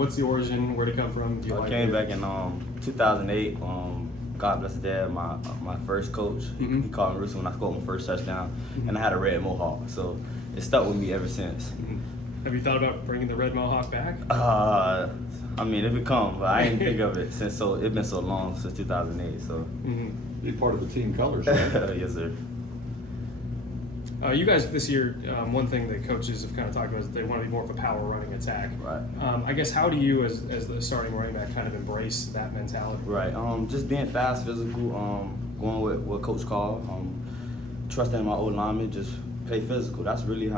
What's the origin? Where'd it come from? I came back in 2008. God bless his dad, my first coach. He called me Rooster when I scored my first touchdown, and I had a red mohawk. So it stuck with me ever since. Have you thought about bringing the red mohawk back? I mean, if it comes, but I didn't think of it it's been so long since 2008. So You're part of the team colors, right? Yes, sir. You guys this year, one thing that coaches have kind of talked about is that they want to be more of a power running attack. Right. I guess how do you, as the starting running back, kind of embrace that mentality? Right. Just being fast, physical, going with what Coach called, trusting my old lineman, just play physical. That's really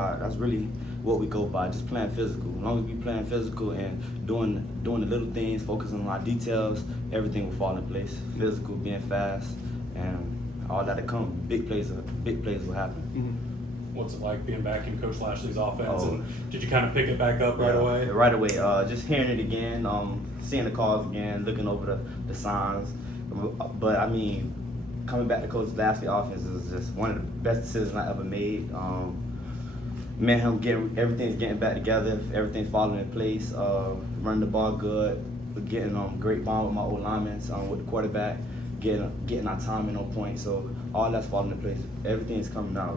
what we go by, just playing physical. As long as we playing physical and doing the little things, focusing on our details, everything will fall in place. Physical, being fast, and all that to come. Big plays will happen. What's it like being back in Coach Lashley's offense? And did you kind of pick it back up right away? Right away. Just hearing it again, seeing the calls again, looking over the signs. But I mean, coming back to Coach Lashley offense is just one of the best decisions I ever made. Me and him everything's getting back together, everything's falling in place. Running the ball good, getting great bond with my old linemen, with the quarterback. Getting our timing on point, so all that's falling in place. Everything's coming out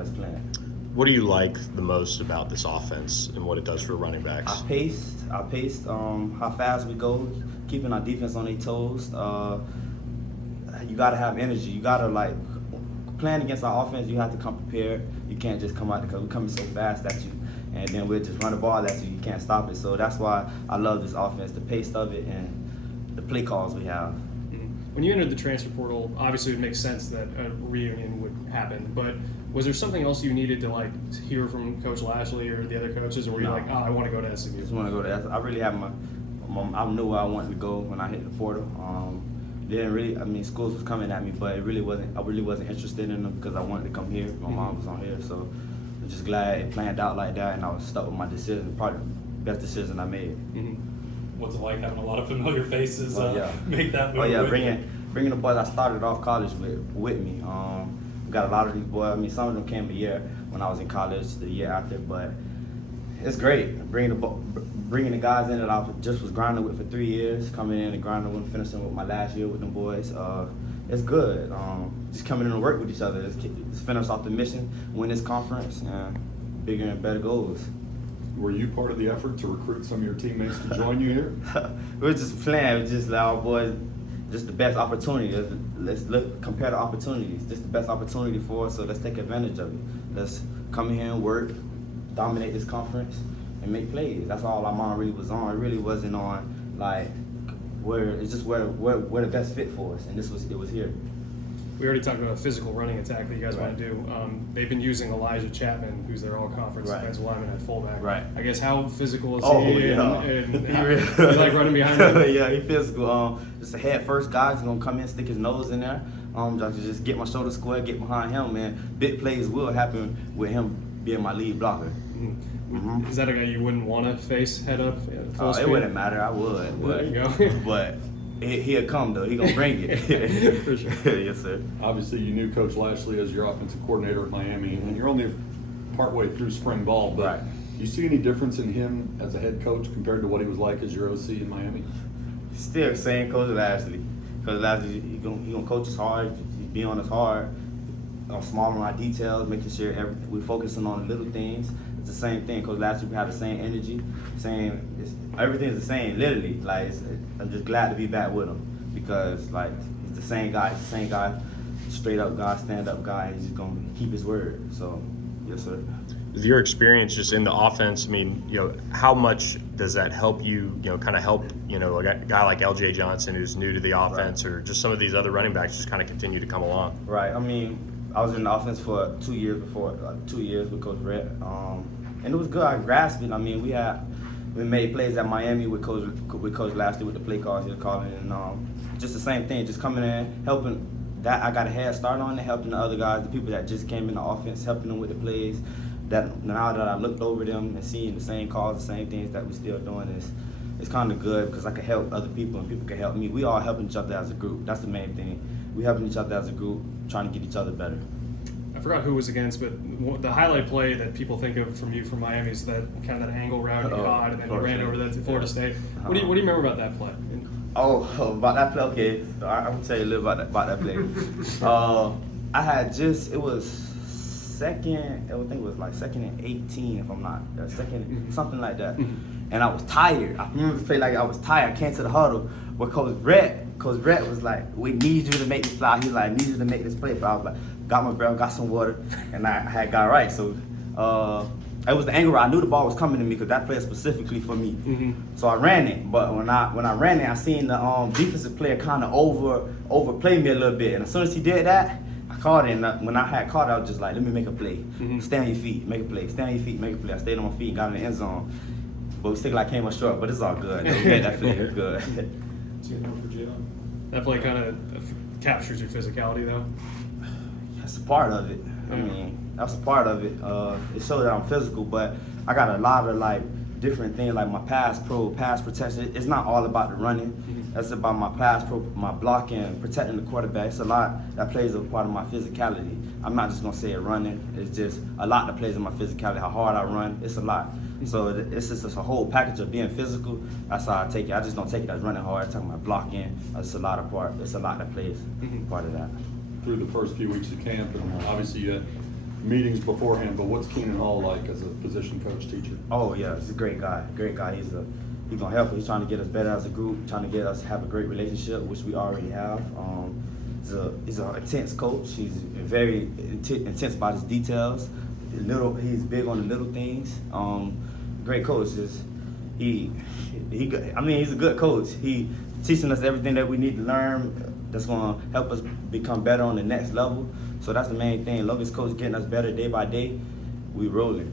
as planned. What do you like the most about this offense and what it does for running backs? Our pace, how fast we go, keeping our defense on their toes. You gotta have energy. You gotta playing against our offense. You have to come prepared. You can't just come out because we're coming so fast at you, and then we'll just run the ball at you. You can't stop it. So that's why I love this offense, the pace of it, and the play calls we have. When you entered the transfer portal, obviously it makes sense that a reunion would happen, but was there something else you needed to hear from Coach Lashley or the other coaches, or were you I want to go to SMU? Just want to go to SMU. I really have I knew where I wanted to go when I hit the portal. Schools was coming at me, but I really wasn't interested in them because I wanted to come here. My mom was on here, so I'm just glad it planned out like that, and I was stuck with my decision. Probably the best decision I made. What's it like having a lot of familiar faces make that move? Bringing the boys I started off college with me. We got a lot of these boys. Some of them came a year when I was in college, the year after, but it's great. Bringing the guys in that I just was grinding with for 3 years, coming in and grinding with, finishing with my last year with them boys. It's good. Just coming in and work with each other. Just finish off the mission, win this conference, and bigger and better goals. Were you part of the effort to recruit some of your teammates to join you here? We were just playing. Just our boys, just the best opportunity. Let's compare the opportunities. Just the best opportunity for us, so let's take advantage of it. Let's come in here and work, dominate this conference, and make plays. That's all our mind really was on. It really wasn't on where the best fit for us, and it was here. We already talked about a physical running attack that you guys want to do. They've been using Elijah Chapman, who's their all-conference defensive lineman at fullback. Right. I guess how physical is he? And you like running behind him? Yeah, he's physical. Just a head-first guy. He's going to come in, stick his nose in there. Just get my shoulder square, get behind him, man. Big plays will happen with him being my lead blocker. Is that a guy you wouldn't want to face head up? Full speed? It wouldn't matter. I would. But, there you go. But he'll come, though. He's going to bring it. For sure. Yes, sir. Obviously, you knew Coach Lashley as your offensive coordinator at Miami, and you're only partway through spring ball. But do you see any difference in him as a head coach compared to what he was like as your OC in Miami? Still same Coach Lashley. Coach Lashley, he's gonna coach us hard. He's be on us hard. Small on our details, making sure we're focusing on the little things. It's the same thing. Coach Lashley, we have the same energy, everything's the same. Literally, I'm just glad to be back with him because he's the same guy. He's the same guy, straight up guy, stand up guy. He's just gonna keep his word. So, yes, sir. With your experience just in the offense, how much does that help you, kind of help, a guy like LJ Johnson who's new to the offense or just some of these other running backs just kind of continue to come along? Right. I was in the offense for 2 years before, 2 years with Coach Rhett. And it was good. I grasped it. We made plays at Miami with Coach Lashley with the play calls he was calling. And just the same thing, just coming in, helping. That I got a head start on it, helping the other guys, the people that just came in the offense, helping them with the plays. That now that I looked over them and seeing the same calls, the same things that we're still doing, it's kind of good because I can help other people and people can help me. We all helping each other as a group. That's the main thing. We helping each other as a group, trying to get each other better. I forgot who it was against, but the highlight play that people think of from you from Miami is that kind of that angle route you caught, and then you ran over that to Florida State. What do you remember about that play? Oh, about that play. Okay, I will tell you a little about that play. I had just, it was second, I think it was like 2nd and 18, if I'm not, second, something like that. And I was tired. I remember the play like I was tired. I came to the huddle with Coach Rhett was like, we need you to make this play. He was like, I need you to make this play. But I was like, got my breath, got some water, and I had got right. So it was the angle where I knew the ball was coming to me because that play is specifically for me. So I ran it. But when I ran it, I seen the defensive player kind of overplay me a little bit. And as soon as he did that, I caught it. And when I had caught it, I was just like, let me make a play. Stay on your feet, make a play. Stay on your feet, make a play. I stayed on my feet, got in the end zone. But we still like came up short, but it's all good. We made that play. It's good. That play kind of captures your physicality, though. That's a part of it. I mean, that's a part of it. It shows that I'm physical, but I got a lot of like different things, like my pass protection. It's not all about the running. That's about my my blocking, protecting the quarterback. It's a lot that plays a part of my physicality. I'm not just gonna say it running. It's just a lot that plays in my physicality. How hard I run, it's a lot. So it's just a whole package of being physical. That's how I take it. I just don't take it as running hard. I'm talking about blocking. It's a lot of part. It's a lot that plays part of that. Through the first few weeks of camp, and obviously you had meetings beforehand, but what's Keenan Hall like as a position coach teacher? Oh yeah, he's a great guy. Great guy. He's gonna help us. He's trying to get us better as a group, trying to get us to have a great relationship, which we already have. He's an intense coach. He's very intense about his details. He's big on the little things. Great coach. He's a good coach. He teaching us everything that we need to learn. That's gonna help us become better on the next level. So that's the main thing. As long as coach getting us better day by day, we rolling.